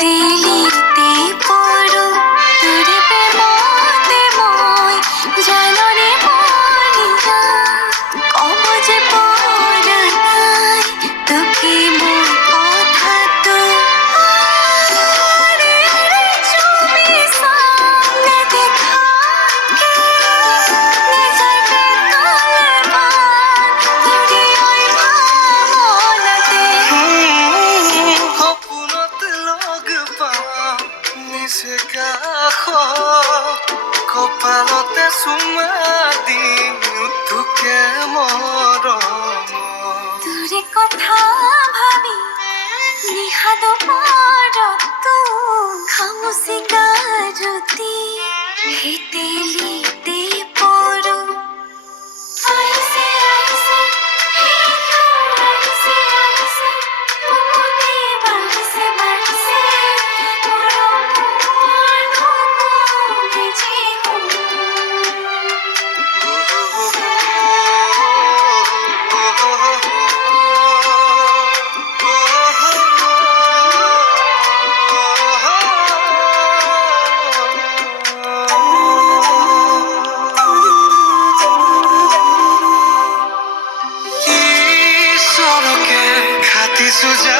তেলিতে পড়ো তোরে প্রেমতে মই জানরে মরিয়া কবজে পড়াই তোকে মোর কথা তো রে রে চুমি সামনে দেখাকে নে যাইবে কালবান তোরে ওই ভাবনাতে সপোনত লগ পাম নিচে কাষ কপালতে চুমা দিম তোকে মৰম তোরে কথা ভাবি নিহাদ পরতু খামুসি গারতি হে তেলিতে পড়ো আইসে আইসে হে আইসে আইসে মুকুতে বাড়িসে বাড়িসে তোরো মনো বেজে ঈশ্বৰকে খাটিছো যা